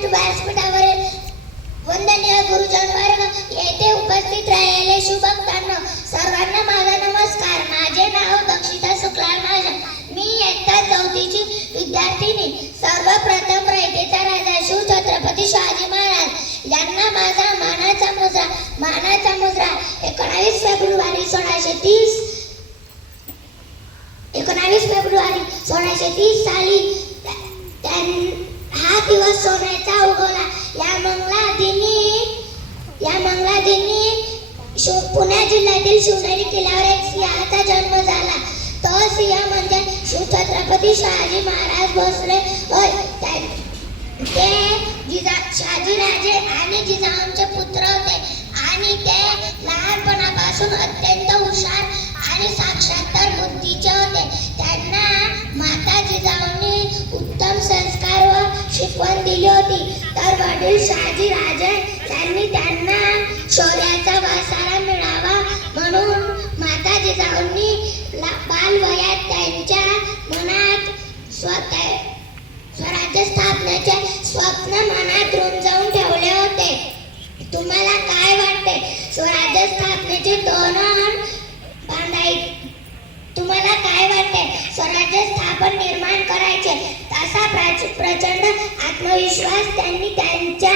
विद्यापीठ व्यासपीठावरील वंदनीय गुरुजन वर्ग, येथे उपस्थित राहिलेले शुभभक्तांनो, सर्वांना माझा नमस्कार. माझे नाव दक्षिता सुखलाल महाजन. मी इयत्ता 4ची विद्यार्थिनी. सर्वप्रथम रयतेचा राजा शिव छत्रपती शिवाजी महाराज यांना माझा मानाचा मुजरा 19 फेब्रुवारी 1630 साली हा दिवस सोन्याचा उगवला. या मंगला दिनी पुणे जिल्ह्यातील शिवनेरी किल्ल्यावर एक सिंहाचा जन्म झाला. तो सिंह म्हणजे शिव छत्रपती शिवाजी महाराज भोसले होय. ते शहाजीराजे आणि जिजाऊंचे पुत्र होते आणि ते लहानपणापासून अत्यंत हुशार आणि साक्षात्कार बुद्धीचे होते. त्यांना माता जिजाऊंनी उत्तम संस्कार व शिकवण दिली होती. तर वडील शहाजीराजे यांनी त्यांना शौर्याचा वारसा मिळावा म्हणून माता जिजाऊंनी बालवयात त्यांच्या मनात स्वराज्य स्थापनेचे स्वप्न मनात रुंजावून ठेवले होते. तुम्हाला काय वाटते? स्वराज्य स्थापनेचे धोरण तुम्हाला काय वाटते? स्वराज्य स्थापन निर्माण करायचे असा प्रचंड आत्मविश्वास त्यांनी त्यांच्या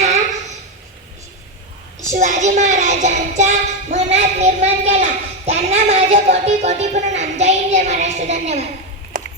शिवाजी महाराजांच्या मनात निर्माण केला. त्यांना माझे कोटी कोटी प्रणाम. जय हिंद, जय महाराष्ट्र. धन्यवाद.